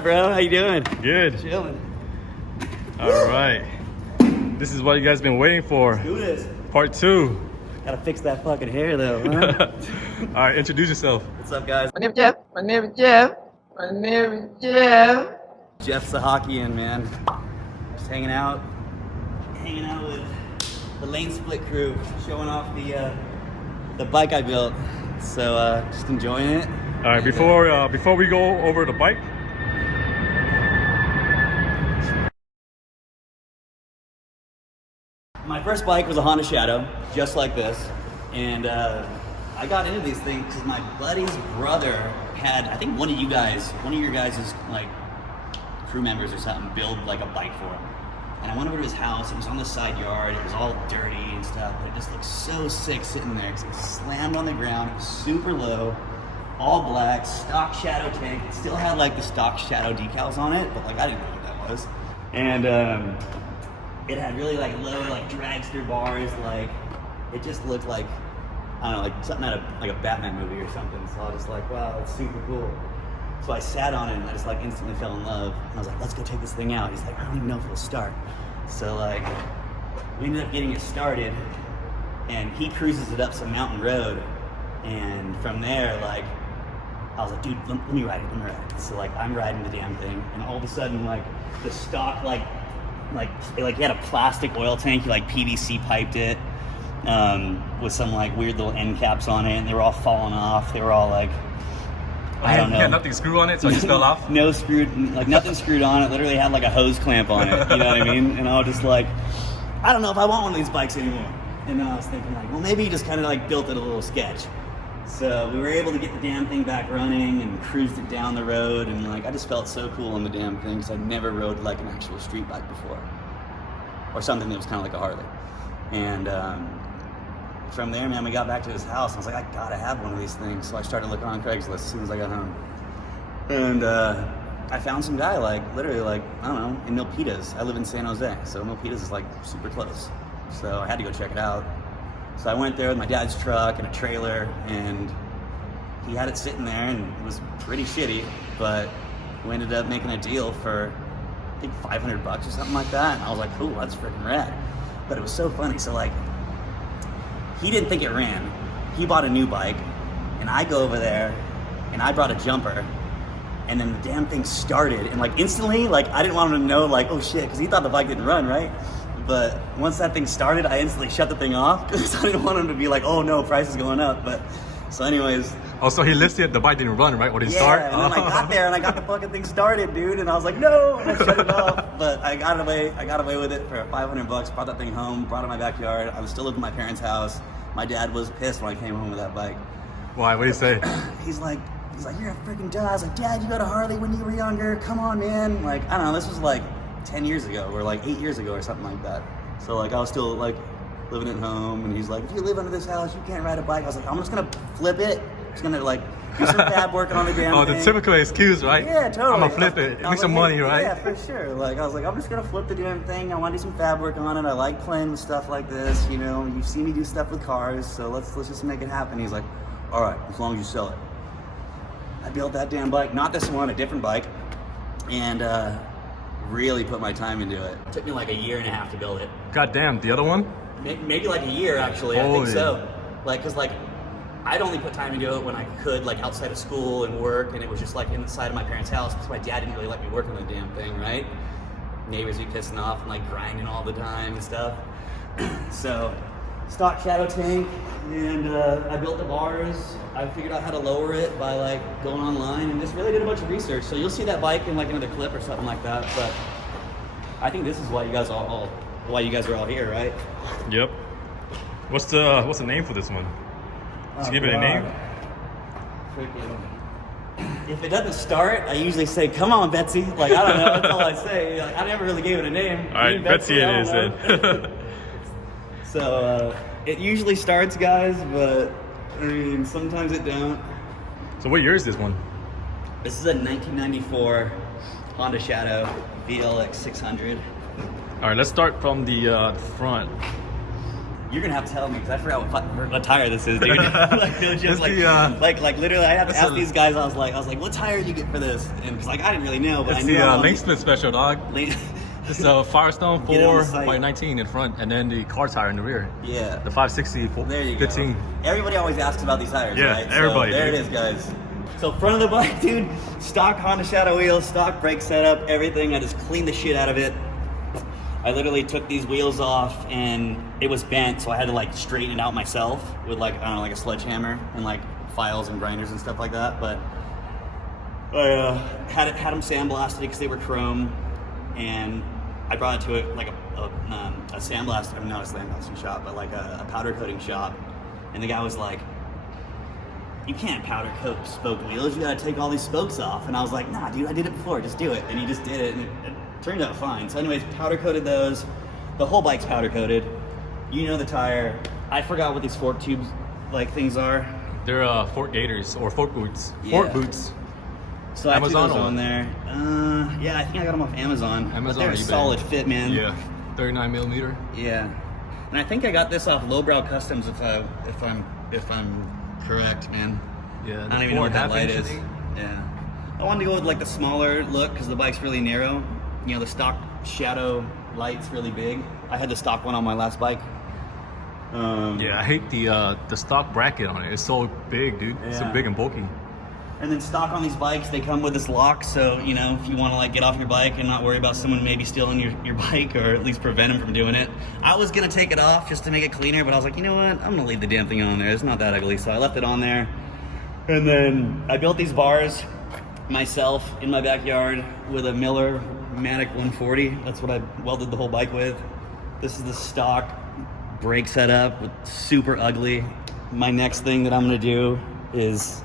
up, bro? How you doing? Good. Chilling. All right. This is what you guys been waiting for. Let's do this. Part 2. Gotta fix that fucking hair though, huh? All right, introduce yourself. What's up, guys? My name is Jeff. My name is Jeff. My name is Jeff. Jeff the Hockeyan, man. Just hanging out with the Lane Split crew, showing off the bike I built. So just enjoying it. All right, before we go over the bike, my first bike was a Honda Shadow, just like this, and I got into these things because my buddy's brother had, I think one of your guys' like crew members or something, build like a bike for him. And I went over to his house. It was on the side yard. It was all dirty and stuff, but it just looked so sick sitting there because it was slammed on the ground. It was super low, all black, stock Shadow tank. It still had like the stock Shadow decals on it, but like I didn't know what that was. And it had really like low like dragster bars. Like it just looked like, I don't know, like something out of like a Batman movie or something. So I was just like, wow, that's super cool. So I sat on it and I just like instantly fell in love. And I was like, let's go take this thing out. He's like, I don't even know if it'll start. So like, we ended up getting it started and he cruises it up some mountain road. And from there, like, I was like, dude, let me ride it. So like, I'm riding the damn thing. And all of a sudden, like, the stock, like he had a plastic oil tank, he like PVC piped it with some like weird little end caps on it. And they were all falling off. They were all like, I don't know. You had nothing screwed on it, so it just fell off? No screwed, like nothing screwed on it. Literally had like a hose clamp on it, you know what I mean? And I was just like, I don't know if I want one of these bikes anymore. And then I was thinking like, well, maybe you just kind of like built it a little sketch. So we were able to get the damn thing back running and cruised it down the road. And like, I just felt so cool on the damn thing because I'd never rode like an actual street bike before. Or something that was kind of like a Harley. And from there, man, we got back to his house. I was like, I gotta have one of these things. So I started looking on Craigslist as soon as I got home. And I found some guy, like, literally, like, I don't know, in Milpitas. I live in San Jose, so Milpitas is, like, super close. So I had to go check it out. So I went there with my dad's truck and a trailer, and he had it sitting there, and it was pretty shitty, but we ended up making a deal for, I think, $500 or something like that. And I was like, cool, that's freaking rad. But it was so funny. So, like, he didn't think it ran. He bought a new bike, and I go over there, and I brought a jumper, and then the damn thing started, and like instantly, like I didn't want him to know, like, oh shit, because he thought the bike didn't run, right? But once that thing started, I instantly shut the thing off, because I didn't want him to be like, oh no, price is going up. But so anyways. Oh, so he listed the bike didn't run, right? Or did it start? Yeah, and then I got there, and I got the fucking thing started, dude, and I was like, no, and I shut it off. But I got away with it for $500, brought that thing home, brought it in my backyard. I was still living in my parents' house. My dad was pissed when I came home with that bike. Why? What did he say? He's like, you're a freaking dad. I was like, Dad, you got a Harley when you were younger. Come on, man. Like, I don't know. This was like 10 years ago or like 8 years ago or something like that. So like, I was still like living at home, and he's like, if you live under this house, you can't ride a bike. I was like, I'm just gonna flip it. I'm just gonna like do some fab working on the damn thing. The typical excuse, right? Yeah, totally. I'm gonna flip it. Make some money, right? Yeah, for sure. Like, I was like, I'm just gonna flip the damn thing. I want to do some fab work on it. I like playing with stuff like this. You know, you've seen me do stuff with cars, so let's just make it happen. He's like, all right, as long as you sell it. I built that damn bike, not this one, a different bike, and really put my time into it. It took me like a year and a half to build it. God damn, the other one? Maybe like a year, actually. Holy. I think so. Like, cause like, I'd only put time into it when I could, like outside of school and work, and it was just like inside of my parents' house because my dad didn't really let me work on the damn thing, right? Neighbors be pissing off and like grinding all the time and stuff. So, stock Shadow tank, and I built the bars. I figured out how to lower it by like going online and just really did a bunch of research. So you'll see that bike in like another clip or something like that. But I think this is why you guys are all here, right? Yep. What's the name for this one? Did you give it a name? If it doesn't start, I usually say, come on, Betsy. Like, I don't know, that's all I say. Like, I never really gave it a name. All right, Betsy it is then. So, it usually starts, guys, but I mean, sometimes it don't. So what year is this one? This is a 1994 Honda Shadow VLX 600. All right, let's start from the front. You're gonna have to tell me because I forgot what tire this is, dude. Like, it was just like, the, like literally, I had to ask these guys. I was like, what tire did you get for this? And because like I didn't really know, but it's I knew. The link split special, dog. It's a Firestone 4x19 in front, and then the car tire in the rear. Yeah. The 560 there you 15. Go. Everybody always asks about these tires, yeah, right? everybody. So there it is, guys. So front of the bike, dude, stock Honda Shadow wheels, stock brake setup, everything. I just cleaned the shit out of it. I literally took these wheels off and it was bent, so I had to like straighten it out myself with like, I don't know, like a sledgehammer and like files and grinders and stuff like that. But I had them sandblasted because they were chrome, and I brought it to a sandblast, I mean, not a sandblasting shop, but like a powder coating shop. And the guy was like, you can't powder coat spoke wheels, you gotta take all these spokes off. And I was like, nah, dude, I did it before, just do it. And he just did it, and it turned out fine. So anyways, powder coated those. The whole bike's powder coated. You know the tire. I forgot what these fork tubes like things are. They're fork gators or fork boots. Yeah. Fork boots. So Amazon I threw those on there. Yeah, I think I got them off Amazon. Amazon, but they're a eBay. solid fit, man. Yeah, 39 millimeter. Yeah, and I think I got this off Lowbrow Customs if I'm correct, man. Yeah, I don't even know what that light is. Yeah, I wanted to go with like the smaller look because the bike's really narrow. You know, the stock Shadow light's really big. I had the stock one on my last bike. Yeah, I hate the stock bracket on it. It's so big, dude. It's so Yeah. big and bulky. And then stock on these bikes, they come with this lock, so you know, if you want to like get off your bike and not worry about someone maybe stealing your bike, or at least prevent them from doing it. I was gonna take it off just to make it cleaner, but I was like, you know what, I'm gonna leave the damn thing on there. It's not that ugly, so I left it on there. And then I built these bars myself in my backyard with a Miller Matic 140. That's what I welded the whole bike with. This is the stock brake setup, super ugly. My next thing that I'm gonna do is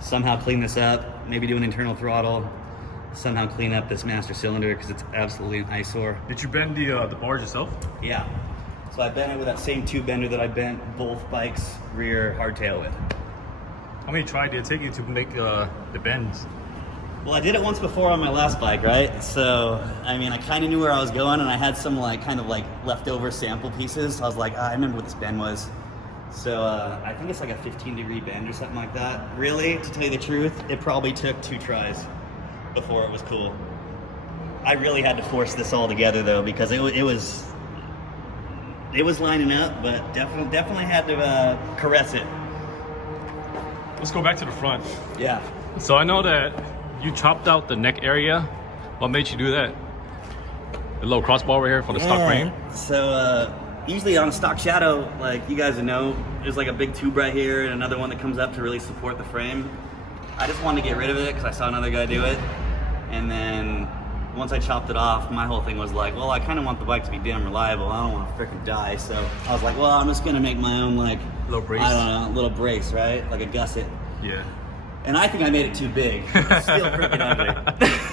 somehow clean this up, maybe do an internal throttle, somehow clean up this master cylinder because it's absolutely an eyesore. Did you bend the bars yourself? Yeah. So I bent it with that same tube bender that I bent both bikes' rear hardtail with. How many tries did it take you to make the bends? Well, I did it once before on my last bike, right? So, I mean, I kind of knew where I was going, and I had some kind of leftover sample pieces. So I was like, I remember what this bend was. So I think it's like a 15-degree bend or something like that. Really, to tell you the truth, it probably took 2 tries before it was cool. I really had to force this all together though, because it was lining up, but definitely had to caress it. Let's go back to the front. Yeah. So I know that you chopped out the neck area. What made you do that? The little crossbar right here for the stock frame. So usually on a stock Shadow, like you guys know, there's like a big tube right here and another one that comes up to really support the frame. I just wanted to get rid of it because I saw another guy do it. And then once I chopped it off, my whole thing was like, well, I kind of want the bike to be damn reliable. I don't want to freaking die. So I was like, well, I'm just going to make my own little brace. I don't know, little brace, right? Like a gusset. Yeah. And I think I made it too big. It's still freaking ugly.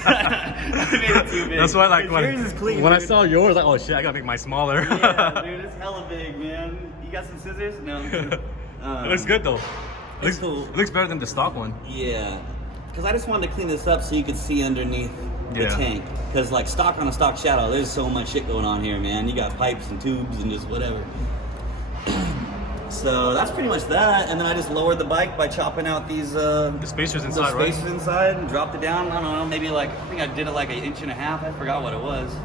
I made it too big. That's why, yours is clean, when I dude. saw yours, like, oh shit, I gotta make mine smaller. Yeah, dude, it's hella big, man. You got some scissors? No. It looks good though. It's cool. It looks better than the stock one. Yeah, because I just wanted to clean this up so you could see underneath the tank. Because like stock on a stock Shadow, there's so much shit going on here, man. You got pipes and tubes and just whatever. So that's pretty much that, and then I just lowered the bike by chopping out these The spacers inside, right? spacers inside, and dropped it down. I don't know, maybe I think I did it like 1.5 inches. I forgot what it was.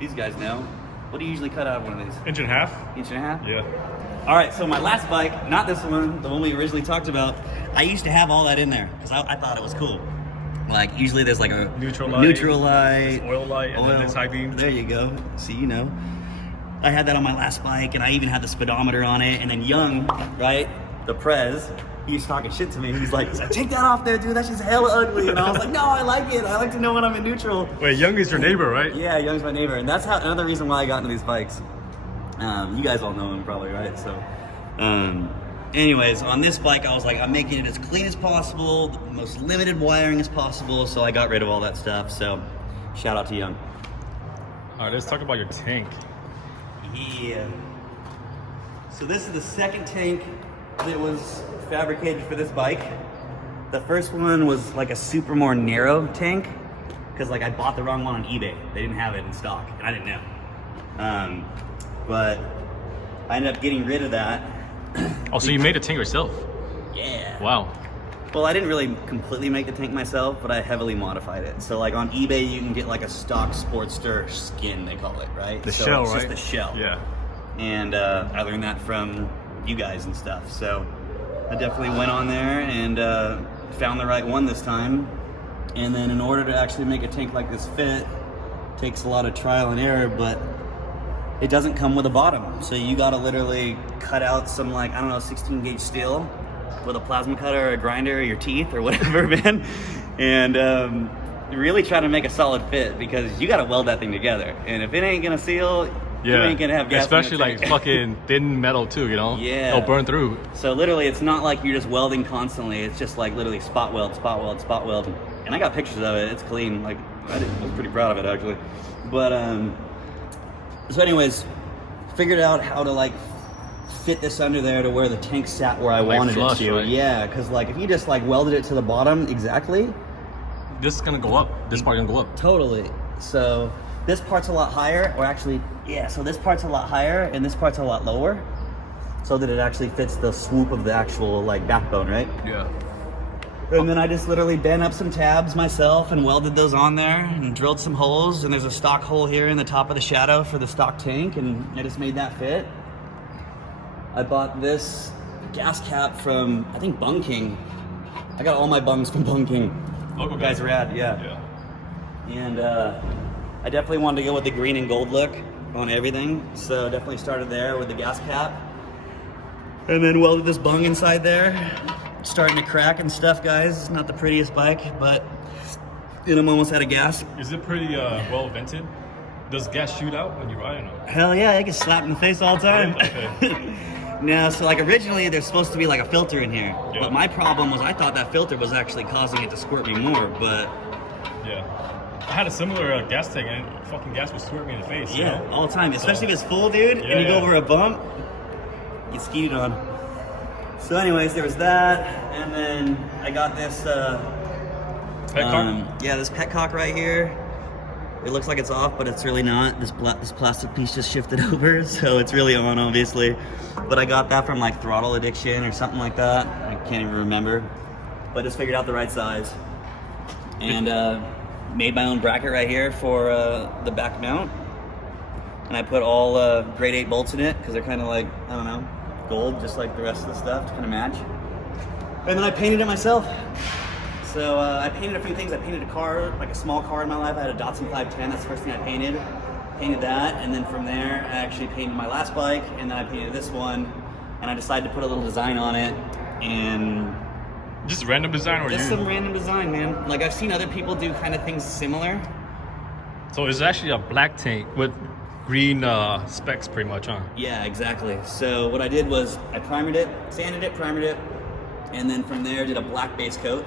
These guys know. What do you usually cut out of one of these? 1.5 inches. 1.5 inches? Yeah. All right, so my last bike, not this one, the one we originally talked about, I used to have all that in there because I thought it was cool. Like usually there's like a Neutral light, oil light, and then this high beam. There you go. See, you know. I had that on my last bike, and I even had the speedometer on it. And then Young, right, the Prez, he's talking shit to me. He's like, take that off there, dude. That's just hella ugly. And I was like, no, I like it. I like to know when I'm in neutral. Wait, Young is your neighbor, right? Yeah, Young's my neighbor, and that's another reason why I got into these bikes. You guys all know him probably, right? So, anyways, on this bike, I was like, I'm making it as clean as possible, the most limited wiring as possible. So I got rid of all that stuff. So, shout out to Young. All right, let's talk about your tank. Yeah. So this is the second tank that was fabricated for this bike. The first one was like a super more narrow tank because I bought the wrong one on eBay. They didn't have it in stock, and I didn't know. But I ended up getting rid of that. Oh, so you made the tank yourself? Yeah. Wow. Well, I didn't really completely make the tank myself, but I heavily modified it. So like on eBay, you can get like a stock Sportster skin, they call it, right? The so shell, it's right? Just the shell. Yeah. And I learned that from you guys and stuff. So I definitely went on there and found the right one this time. And then in order to actually make a tank like this fit, takes a lot of trial and error, but it doesn't come with a bottom. So you gotta literally cut out some like, I don't know, 16 gauge steel with a plasma cutter or a grinder or your teeth or whatever, man. And really try to make a solid fit because you gotta weld that thing together. And if it ain't gonna seal, you ain't gonna have gas. Especially like fucking thin metal too, you know? Yeah. It'll burn through. So literally it's not like you're just welding constantly. It's just like literally spot weld, spot weld, spot weld. And I got pictures of it. It's clean. Like I was pretty proud of it actually. But so anyways, figured out how to like fit this under there to where the tank sat where I Like wanted flush, it to. right? Yeah, because like if you just like welded it to the bottom exactly, This is gonna go up. This part gonna go up. totally. So this part's a lot higher, or actually, yeah, so this part's a lot higher and this part's a lot lower, so that it actually fits the swoop of the actual like backbone, right? Yeah. And then I just literally bent up some tabs myself and welded those on there and drilled some holes, and there's a stock hole here in the top of the shadow for the stock tank, and I just made that fit. I bought this gas cap from, I think, Bung King. I got all my bungs from Bung King. Local You guys are rad, yeah. And I definitely wanted to go with the green and gold look on everything, so definitely started there with the gas cap. And then welded this bung inside there. Starting to crack and stuff, guys. It's not the prettiest bike, but I'm almost out of gas. Is it pretty well vented? Does gas shoot out when you ride or no? Hell yeah, I get slapped in the face all the time. Okay. No, so like originally there's supposed to be like a filter in here, Yeah. but my problem was I thought that filter was actually causing it to squirt me more, but Yeah. I had a similar gas tank and fucking gas would squirt me in the face. You yeah, know? all the time, especially if it's full, dude, Yeah, and you go yeah. over a bump, you skeeted on. So anyways, there was that, and then I got this, Petcock? yeah, this petcock right here. It looks like it's off, but it's really not. This plastic piece just shifted over, so it's really on, obviously. But I got that from like Throttle Addiction or something like that. I can't even remember. But just figured out the right size. And made my own bracket right here for the back mount. And I put all grade 8 bolts in it, because they're kind of like, I don't know, gold, just like the rest of the stuff, to kind of match. And then I painted it myself. So I painted a few things. I painted a car, like a small car in my life. I had a Datsun 510, that's the first thing I painted. Painted that, and then from there, I actually painted my last bike, and then I painted this one, and I decided to put a little design on it, and Just random design or just you? some random design, man. Like I've seen other people do kind of things similar. So it's actually a black tank with green specs pretty much, huh? Yeah, exactly. So what I did was I primered it, sanded it, primered it, and then from there did a black base coat,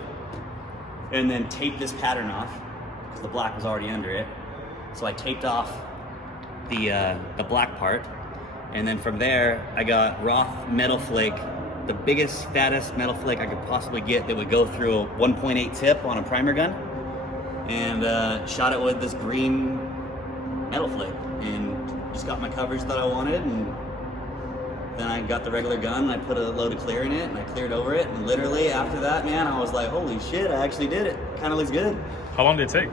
and then taped this pattern off because the black was already under it. So I taped off the black part, and then from there I got Roth metal flake, the biggest, fattest metal flake I could possibly get that would go through a 1.8 tip on a primer gun, and shot it with this green metal flake, and just got my coverage that I wanted, and then I got the regular gun and I put a load of clear in it and I cleared over it, and literally after that, man, I was like, holy shit, I actually did it. Kind of looks good. How long did it take?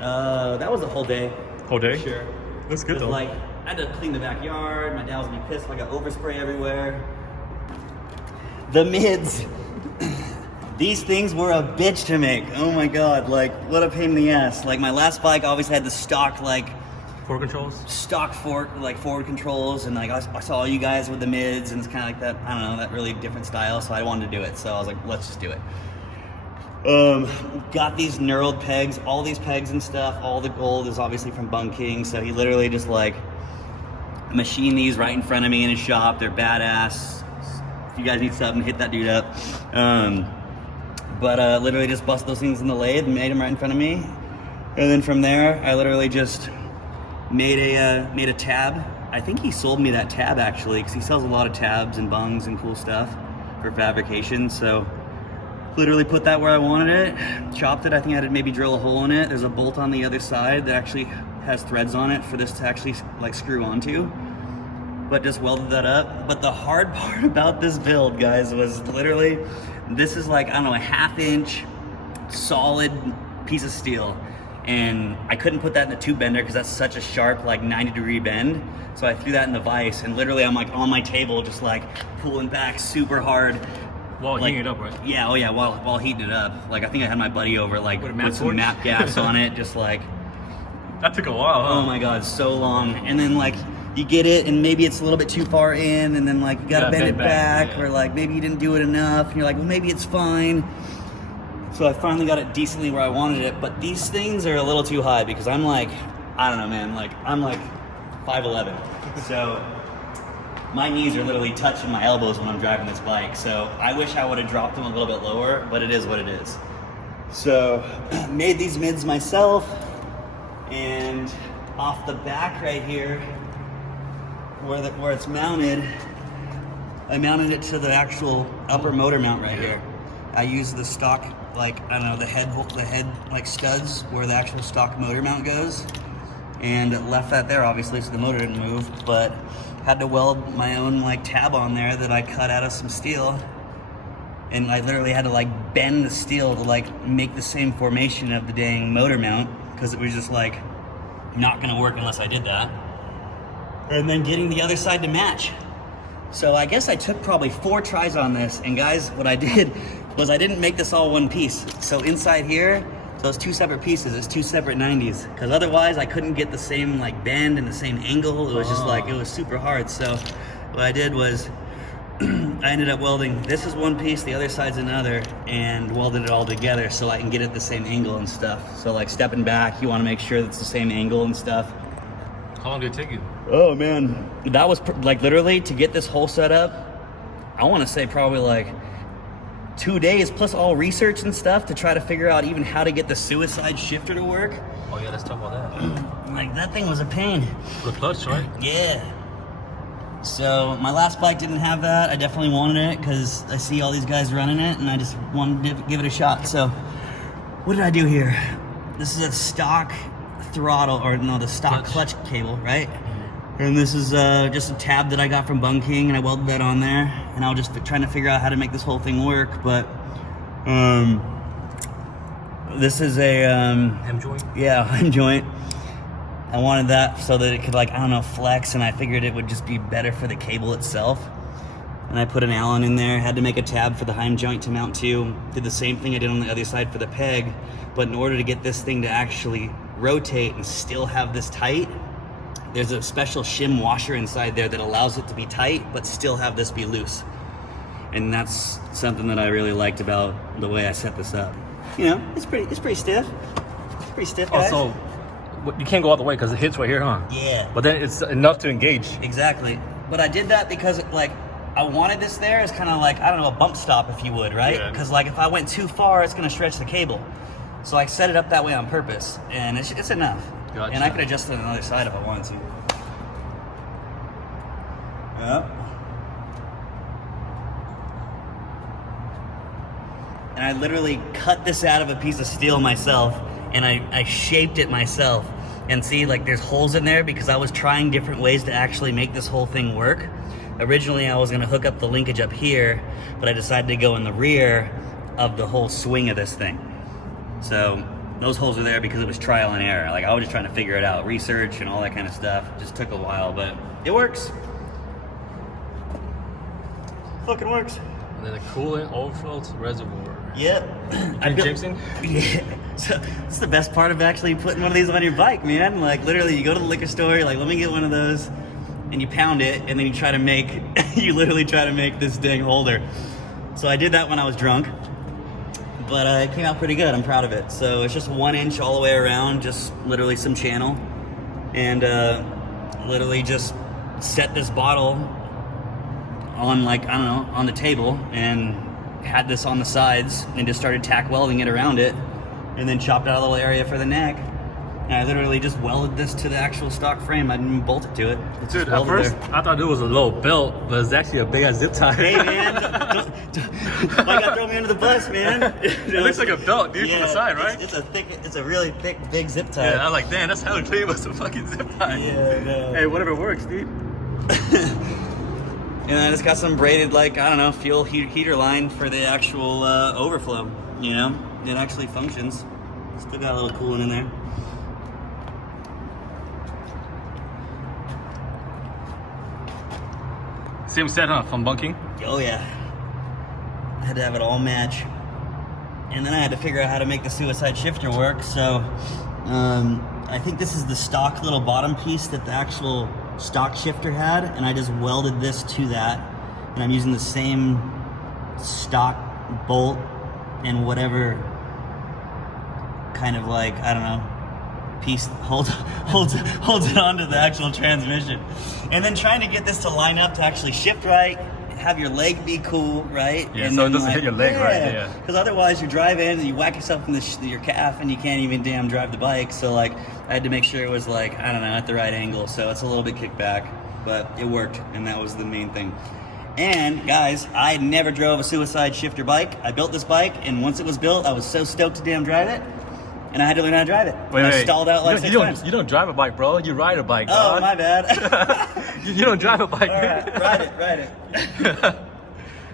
That was a whole day. Whole day? For sure. That's good Just though. like, I had to clean the backyard. My dad was gonna be pissed if I got overspray everywhere. The mids. These things were a bitch to make. Oh my god, like what a pain in the ass. Like my last bike always had the stock like Fork controls? stock fork, like forward controls, and like I saw you guys with the mids, and it's kind of like that, I don't know, that really different style, so I wanted to do it. So I was like, let's just do it. Got these knurled pegs, all these pegs and stuff. All the gold is obviously from Bung King, so he literally just like machined these right in front of me in his shop. They're badass. If you guys need something, hit that dude up. But literally just bust those things in the lathe and made them right in front of me. And then from there, I literally just made a tab. I think he sold me that tab actually, because he sells a lot of tabs and bungs and cool stuff for fabrication. So literally put that where I wanted it, chopped it. I think I had to maybe drill a hole in it. There's a bolt on the other side that actually has threads on it for this to actually like screw onto. but just welded that up. But the hard part about this build, guys, was literally, this is like, I don't know, a 1/2 inch solid piece of steel. And I couldn't put that in the tube bender because that's such a sharp, like 90-degree bend. So I threw that in the vise, and literally I'm like on my table, just like pulling back super hard. While like, heating it up, right? Yeah, oh yeah, while heating it up. Like I think I had my buddy over, like with some map gas on it, just like. That took a while, huh? Oh my God, so long. And then like you get it, and maybe it's a little bit too far in, and then like you gotta bend it back, yeah. or like maybe you didn't do it enough, and you're like, well, maybe it's fine. So I finally got it decently where I wanted it, but these things are a little too high because I'm like, I don't know, man, like I'm like 5'11", so my knees are literally touching my elbows when I'm driving this bike. So I wish I would have dropped them a little bit lower, but it is what it is. So made these mids myself, and off the back right here, where it's mounted, I mounted it to the actual upper motor mount right here. I used the stock, like, I don't know, the head like studs where the actual stock motor mount goes, and left that there obviously so the motor didn't move, but had to weld my own like tab on there that I cut out of some steel, and I literally had to like bend the steel to like make the same formation of the dang motor mount because it was just like not gonna work unless I did that. And then getting the other side to match. So I guess I took probably 4 tries on this, and guys, what I did was I didn't make this all one piece. So inside here, so it's 2 separate pieces, it's 2 separate 90s, because otherwise I couldn't get the same like bend and the same angle. It was just like, it was super hard. So what I did was I ended up welding, this is one piece, the other side's another, and welded it all together so I can get it the same angle and stuff. So like stepping back, you wanna make sure that it's the same angle and stuff. How long did it take you? Oh man, that was like literally to get this whole setup, I wanna say probably like 2 days plus all research and stuff to try to figure out even how to get the suicide shifter to work. Oh yeah, let's talk about that. Like that thing was a pain. The clutch, right? Yeah. So my last bike didn't have that. I definitely wanted it because I see all these guys running it and I just wanted to give it a shot. So what did I do here? This is a stock throttle, or no, the stock clutch cable, right? And this is just a tab that I got from Bung King, and I welded that on there. And I was just trying to figure out how to make this whole thing work. But this is a hem joint. Yeah, hem joint. I wanted that so that it could, like, I don't know, flex, and I figured it would just be better for the cable itself. And I put an Allen in there, had to make a tab for the hem joint to mount to. Did the same thing I did on the other side for the peg, but in order to get this thing to actually rotate and still have this tight, there's a special shim washer inside there that allows it to be tight, but still have this be loose. And that's something that I really liked about the way I set this up. You know, it's pretty stiff. It's pretty stiff, guys. Also, you can't go all the way because it hits right here, huh? Yeah. But then it's enough to engage. Exactly. But I did that because, like, I wanted this there as kind of like, I don't know, a bump stop, if you would, right? Because, like, if I went too far, it's going to stretch the cable. So I set it up that way on purpose, and it's enough. Gotcha. And I could adjust it on the other side if I wanted to. Yep. And I literally cut this out of a piece of steel myself, and I shaped it myself. And see, like, there's holes in there because I was trying different ways to actually make this whole thing work. Originally, I was gonna hook up the linkage up here, but I decided to go in the rear of the whole swing of this thing. So those holes are there because it was trial and error. Like, I was just trying to figure it out, research and all that kind of stuff. It just took a while, but it works. Fucking works. And then the Coolant overflows reservoir. Yep. Jameson? Yeah. So it's the best part of actually putting one of these on your bike, man. Like, literally, you go to the liquor store, you're like, let me get one of those, and you pound it, and then you try to make, you literally try to make this dang holder. So I did that when I was drunk, but it came out pretty good. I'm proud of it. So it's just 1 inch all the way around, just literally some channel, and literally just set this bottle on, like, I don't know, on the table, and had this on the sides and just started tack welding it around it, and then chopped out a little area for the neck. And I literally just welded this to the actual stock frame. I didn't bolt it to it. It's Dude, just at welded first there. I thought it was a little belt, but it's actually a big ass zip tie. Hey man, why you gotta throw me under the bus, man? It looks like a belt, dude, from the side, right? It's a really thick, big zip tie. Yeah, I was like, damn, that's how clean was a fucking zip tie. Yeah, no. Hey, whatever works, dude. And then it's got some braided, like, I don't know, fuel heater line for the actual overflow, you know? It actually functions. Still got a little coolant in there. Same set, huh? From bunking? Oh yeah. I had to have it all match. And then I had to figure out how to make the suicide shifter work, so I think this is the stock little bottom piece that the actual stock shifter had, and I just welded this to that, and I'm using the same stock bolt and whatever kind of, like, I don't know, piece holds it onto the actual transmission, and then trying to get this to line up to actually shift right, have your leg be cool, right? Yeah, and so it then, doesn't like, hit your leg, right? Yeah. Because otherwise you drive in and you whack yourself in your calf and you can't even damn drive the bike. So like I had to make sure it was, like, I don't know, at the right angle. So it's a little bit kicked back, but it worked, and that was the main thing. And guys, I never drove a suicide shifter bike. I built this bike, and once it was built, I was so stoked to damn drive it. And I had to learn how to drive it. Wait, I stalled out like 6 times. You don't drive a bike, bro. You ride a bike, Oh, dog. my bad. You don't drive a bike. All right, ride it.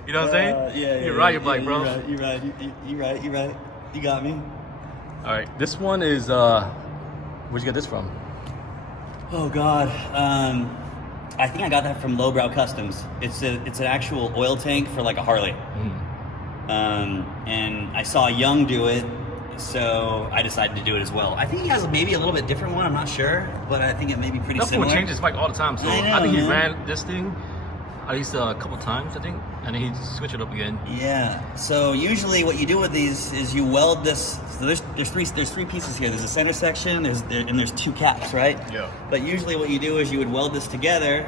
You know what I'm saying? Yeah, You ride your bike, bro. You're right. You got me. All right, this one is, where'd you get this from? Oh God, I think I got that from Lowbrow Customs. It's an actual oil tank for, like, a Harley. And I saw Young do it, so I decided to do it as well. I think he has maybe a little bit different one, I'm not sure, but I think it may be pretty That fool similar. changes his bike all the time, so I know, I think he man. ran this thing at least a couple times, I think, and then he switched it up again. Yeah. So usually, what you do with these is you weld this. So there's three pieces here. There's a center section. There's 2 caps, right? Yeah. But usually, what you do is you would weld this together,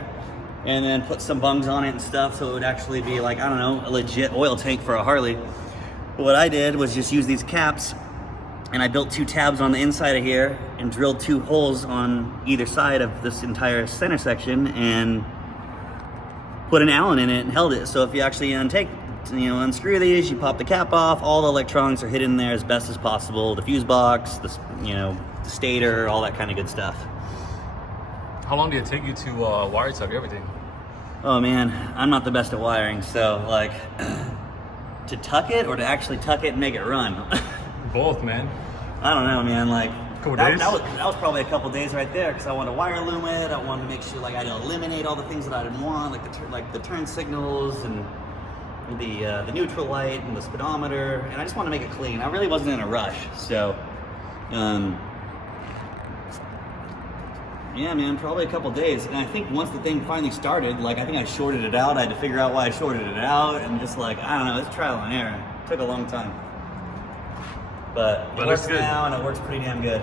and then put some bungs on it and stuff, so it would actually be, like, I don't know, a legit oil tank for a Harley. But what I did was just use these caps, and I built 2 tabs on the inside of here and drilled 2 holes on either side of this entire center section, and put an Allen in it and held it. So if you actually unscrew these, you pop the cap off, all the electronics are hidden in there as best as possible. The fuse box, the stator, all that kind of good stuff. How long did it take you to wire tug everything? Oh man, I'm not the best at wiring, so, like, to tuck it or to actually tuck it and make it run. Both, man. I don't know, man. Like, Couple that days? That was probably a couple days right there, because I wanted to wire loom it. I wanted to make sure, like, I had to eliminate all the things that I didn't want, like the turn signals and the neutral light and the speedometer, and I just wanted to make it clean. I really wasn't in a rush, so yeah, man, probably a couple days. And I think once the thing finally started, like, I think I shorted it out. I had to figure out why I shorted it out, and just, like, I don't know, it's trial and error. It took a long time. But it works good now, and it works pretty damn good.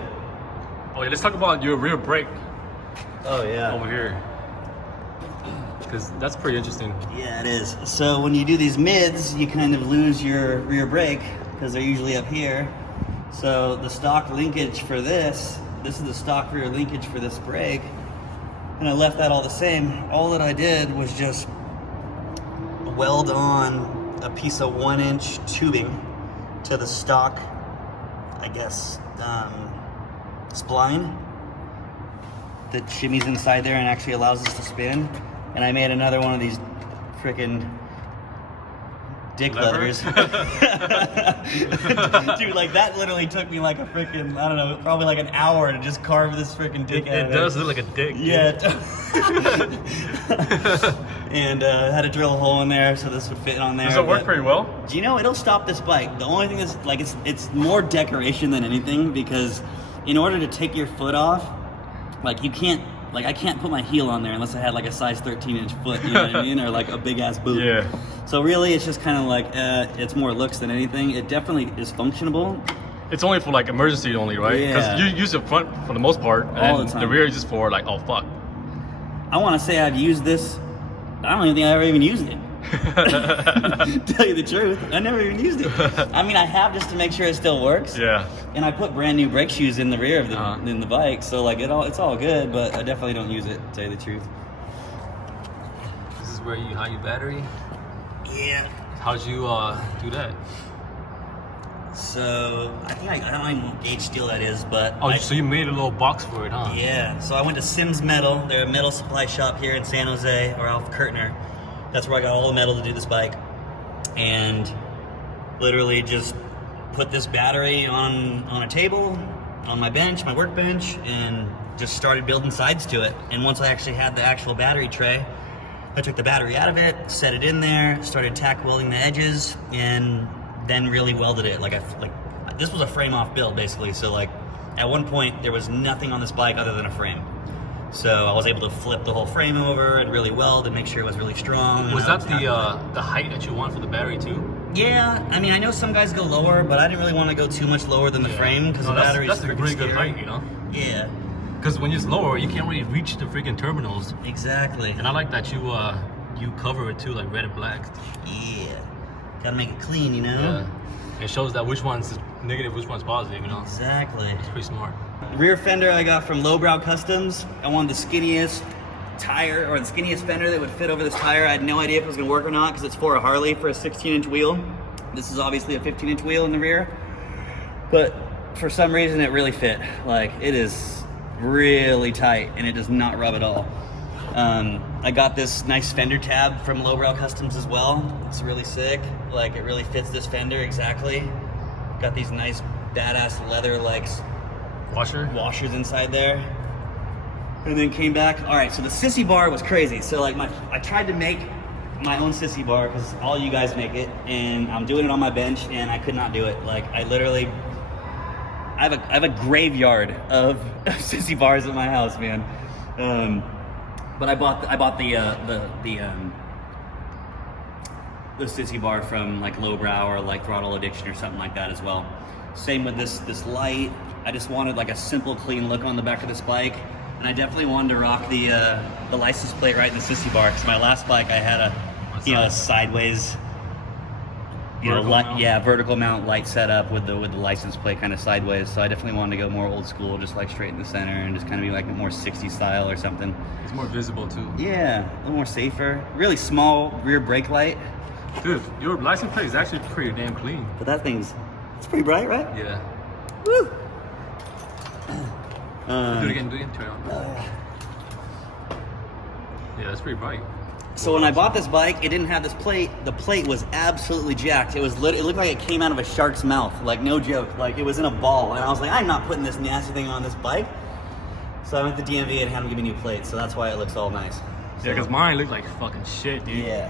Oh yeah, let's talk about your rear brake Oh yeah. over here, because that's pretty interesting. Yeah, it is. So when you do these mids, you kind of lose your rear brake because they're usually up here. So the stock linkage for this is the stock rear linkage for this brake, and I left that all the same. All that I did was just weld on a piece of 1-inch tubing to the stock, I guess, spline that shimmies inside there and actually allows us to spin. And I made another one of these frickin' dick letters. Dude, like, that literally took me like a frickin', I don't know, probably like an hour to just carve this frickin' dick out of it. It does look like a dick. Yeah. And had to drill a hole in there so this would fit on there. Does it work pretty well? Do you know, it'll stop this bike. The only thing is, like, it's more decoration than anything, because in order to take your foot off, like, you can't, like, I can't put my heel on there unless I had, like, a size 13-inch foot, you know what I mean? Or, like, a big-ass boot. Yeah. So really, it's just kind of like, it's more looks than anything. It definitely is functionable. It's only for, like, emergency only, right? Yeah. Because you use the front for the most part, and All then the time. the rear is just for, like, oh fuck. I want to say I've used this, I don't even think I ever even used it. Tell you the truth, I never even used it. I mean, I have, just to make sure it still works. Yeah. And I put brand new brake shoes in the rear of the in the bike, so, like, it's all good, but I definitely don't use it, to tell you the truth. This is where you hide your battery. Yeah. How'd you do that? So I think I don't even know what gauge steel that is, but Oh, so you made a little box for it, huh? yeah. So I went to Sims Metal. They're a metal supply shop here in San Jose, or Alpha Kurtner. That's where I got all the metal to do this bike. And literally just put this battery on a table, on my bench, my workbench, and just started building sides to it. And once I actually had the actual battery tray, I took the battery out of it, set it in there, started tack welding the edges, and then really welded it. Like this was a frame off build basically. So like at one point there was nothing on this bike other than a frame. So I was able to flip the whole frame over and really weld and make sure it was really strong. Was that the height that you want for the battery too? Yeah, I mean, I know some guys go lower, but I didn't really want to go too much lower than the frame because the battery's that's a pretty good height, you know? Yeah. Because when it's lower, you can't really reach the freaking terminals. Exactly. And I like that you cover it too, like red and black. Yeah. Gotta make it clean, you know? Yeah. It shows that which one's negative, which one's positive, you know? Exactly. It's pretty smart. Rear fender I got from Lowbrow Customs. I wanted the skinniest tire, or the skinniest fender that would fit over this tire. I had no idea if it was gonna work or not because it's for a Harley for a 16-inch wheel. This is obviously a 15-inch wheel in the rear, but for some reason it really fit. Like, it is really tight and it does not rub at all. I got this nice fender tab from Lowbrow Customs as well. It's really sick. Like, it really fits this fender exactly. Got these nice badass leather like washers inside there. And then came back. All right, so the Sissy bar was crazy. So like I tried to make my own Sissy bar because all you guys make it, and I'm doing it on my bench, and I could not do it. Like, I have a graveyard of Sissy bars at my house, man. But I bought the Sissy bar from like Lowbrow or like Throttle Addiction or something like that as well. Same with this light. I just wanted like a simple, clean look on the back of this bike, and I definitely wanted to rock the license plate right in the Sissy bar. Because my last bike I had a sideways, vertical mount light setup with the license plate kind of sideways. So I definitely wanted to go more old school, just like straight in the center, and just kind of be like more 60s style or something. It's more visible too. Yeah, a little more safer. Really small rear brake light. Dude, your license plate is actually pretty damn clean. But that thing's, it's pretty bright, right? Yeah. Woo! Do it again, turn it on. Yeah, that's pretty bright. So when I bought this bike, it didn't have this plate. The plate was absolutely jacked. It looked like it came out of a shark's mouth, like no joke. Like it was in a ball, and I was like, I'm not putting this nasty thing on this bike. So I went to DMV and had them give me new plates. So that's why it looks all nice. So, yeah, because mine looked like fucking shit, dude. Yeah.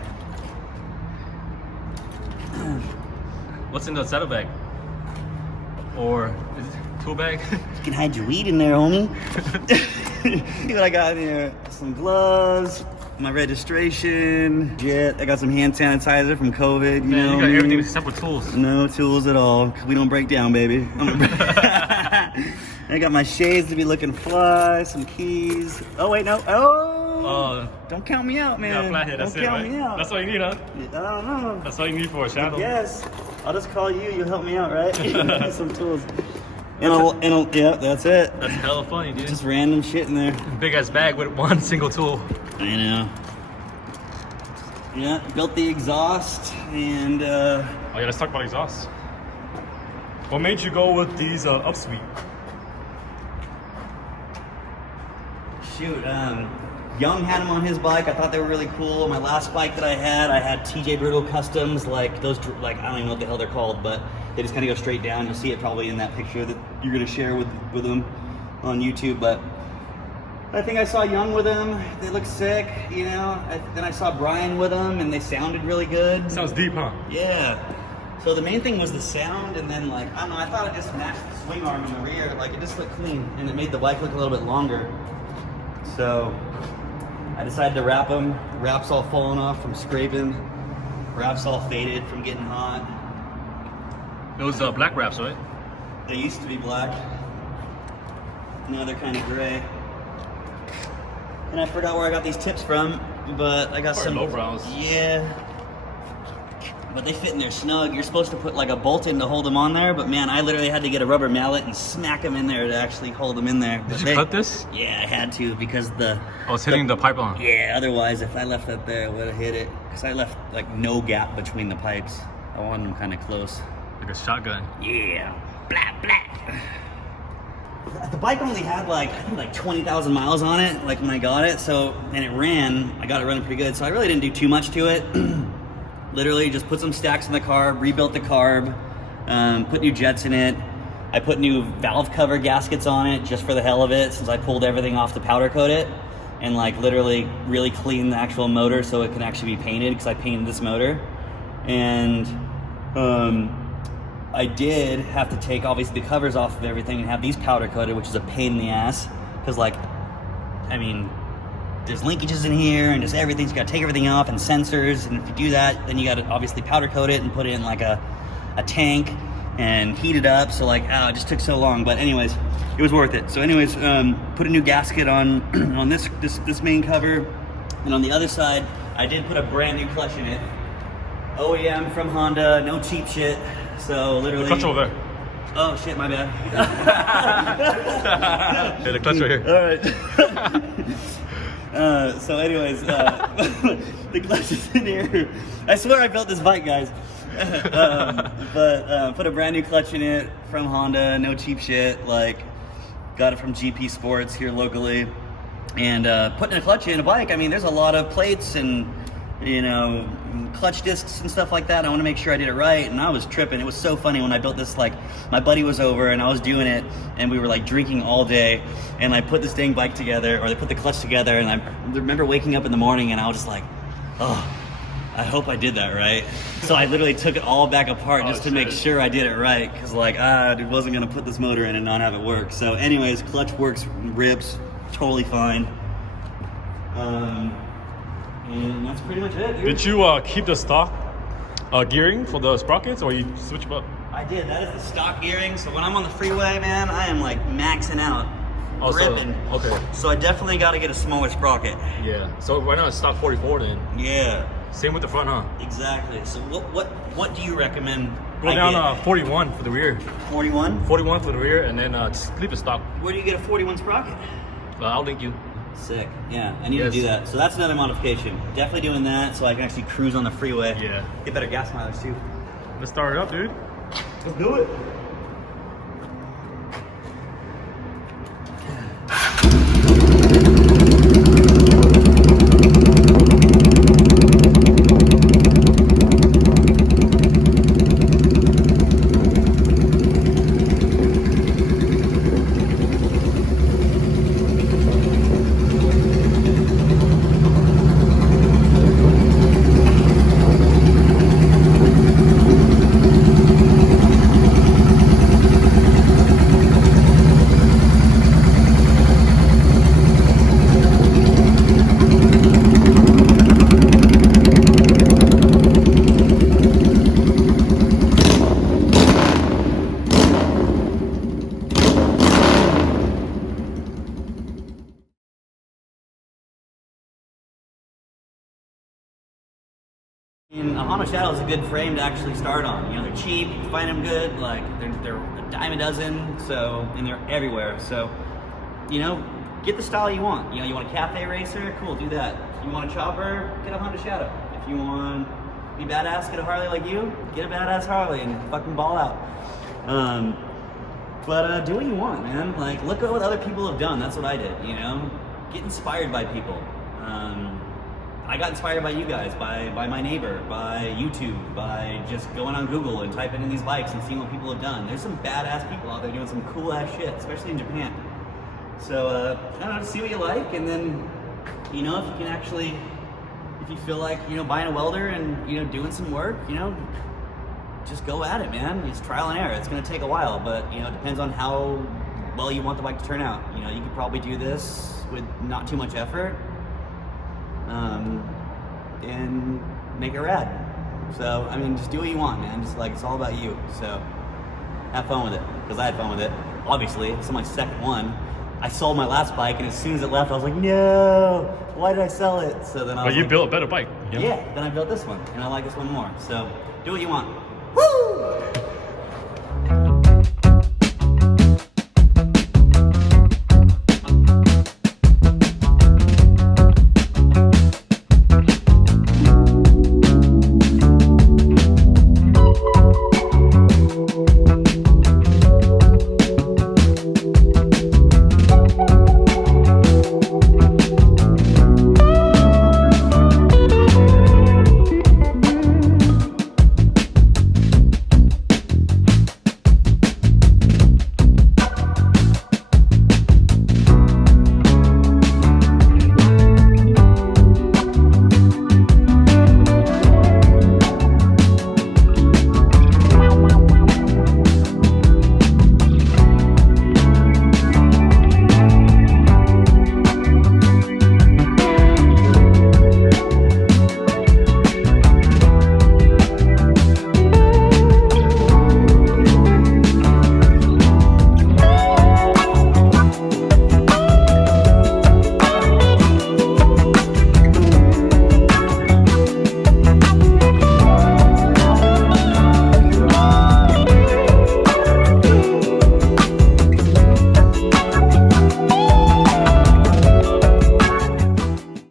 What's in the saddlebag? Or is it tool bag? You can hide your weed in there, homie. See what I got in here? Some gloves, my registration, I got some hand sanitizer from COVID. You know, you got everything except for tools. No tools at all. We don't break down, baby. I got my shades to be looking fly, some keys. Oh wait, no. Oh, don't count me out, man. Yeah, flathead. That's don't count me out. That's all you need, huh? I don't know. That's all you need for a shadow. Yes. I'll just call you. You'll help me out, right? Some tools. Yeah, that's it. That's hella funny, dude. Just random shit in there. Big ass bag with one single tool. I know. Yeah, built the exhaust and. Oh yeah, let's talk about exhaust. What made you go with these upsweep? Shoot, Young had them on his bike. I thought they were really cool. My last bike that I had TJ Brutal Customs, like those, like I don't even know what the hell they're called, but they just kind of go straight down. You'll see it probably in that picture that you're gonna share with them on YouTube. But I think I saw Young with them. They look sick, you know. Then I saw Brian with them, and they sounded really good. Sounds deep, huh? Yeah. So the main thing was the sound, and then like I don't know. I thought it just matched the swing arm in the rear. Like it just looked clean, and it made the bike look a little bit longer. So I decided to wrap them. Wraps all falling off from scraping. Wraps all faded from getting hot. Those black wraps, right? They used to be black. Now they're kind of gray. And I forgot where I got these tips from, but I got some Lowbrows. Yeah. But they fit in there snug. You're supposed to put like a bolt in to hold them on there, but man, I literally had to get a rubber mallet and smack them in there to actually hold them in there. Did you cut this? Yeah, I had to because Oh, it's hitting the pipe on. Yeah, otherwise if I left that there, it would have hit it. Because I left like no gap between the pipes. I wanted them kind of close. Like a shotgun. Yeah. Blah, blah. the bike only had like, I think like 20,000 miles on it, like when I got it. So, and it ran, I got it running pretty good. So I really didn't do too much to it. Literally just put some stacks in the carb, rebuilt the carb, put new jets in it. I put new valve cover gaskets on it just for the hell of it, since I pulled everything off to powder coat it and like literally really clean the actual motor so it can actually be painted, because I painted this motor. And I did have to take obviously the covers off of everything and have these powder coated, which is a pain in the ass, because like, I mean, there's linkages in here and just everything's got to take everything off, and sensors, and if you do that, then you got to obviously powder coat it and put it in like a tank and heat it up. So like, it just took so long, but anyways, it was worth it. So anyways, put a new gasket on on this main cover, and on the other side, I did put a brand new clutch in it, OEM from Honda, no cheap shit. So literally, The clutch over there. Oh shit, my bad. Yeah, the clutch right here. All right. So anyways, the clutch is in here. I swear I built this bike, guys. But put a brand new clutch in it from Honda, no cheap shit. Like, got it from GP Sports here locally. And putting a clutch in a bike, I mean, there's a lot of plates and, you know, clutch discs and stuff like that. I want to make sure I did it right, and I was tripping. It was so funny when I built this. Like, my buddy was over and I was doing it, and we were like drinking all day, and I put this dang bike together, or they put the clutch together, and I remember waking up in the morning and I was just like, oh, I hope I did that right. So I literally took it all back apart just to make sure I did it right, because like, I wasn't gonna put this motor in and not have it work. So anyways, clutch works, rips, totally fine. And that's pretty much it, dude. Did you keep the stock gearing for the sprockets, or you switch them up? I did. That is the stock gearing. So when I'm on the freeway, man, I am like maxing out, ripping. Okay. So I definitely got to get a smaller sprocket. Yeah. So why not stock 44 then? Yeah. Same with the front, huh? Exactly. So what do you recommend? Go down 41 for the rear. 41? 41 for the rear, and then just leave it stock. Where do you get a 41 sprocket? I'll link you. Sick. Yeah, I need to do that. So that's another modification. Definitely doing that so I can actually cruise on the freeway. Yeah. Get better gas mileage too. Let's start it up, dude. Let's do it. A Honda Shadow is a good frame to actually start on. You know, they're cheap, you can find them good, like they're a dime a dozen, so, and they're everywhere. So, you know, get the style you want. You know, you want a cafe racer, cool, do that. If you want a chopper, get a Honda Shadow. If you want to be badass, get a Harley like you, get a badass Harley and fucking ball out. But do what you want, man. Like, look at what other people have done. That's what I did, you know? Get inspired by people. I got inspired by you guys, by my neighbor, by YouTube, by just going on Google and typing in these bikes and seeing what people have done. There's some badass people out there doing some cool ass shit, especially in Japan. So, I don't know, see what you like, and then, you know, if you can actually, if you feel like, you know, buying a welder and, you know, doing some work, you know, just go at it, man. It's trial and error. It's gonna take a while, but, you know, it depends on how well you want the bike to turn out. You know, you could probably do this with not too much effort. And make it rad. So, I mean, just do what you want, man. Just like, it's all about you. So, have fun with it, because I had fun with it. Obviously, it's my second one. I sold my last bike, and as soon as it left, I was like, no, why did I sell it? So then I was But you like, built a better bike. You know? yeah, then I built this one, and I like this one more. So, do what you want. Woo!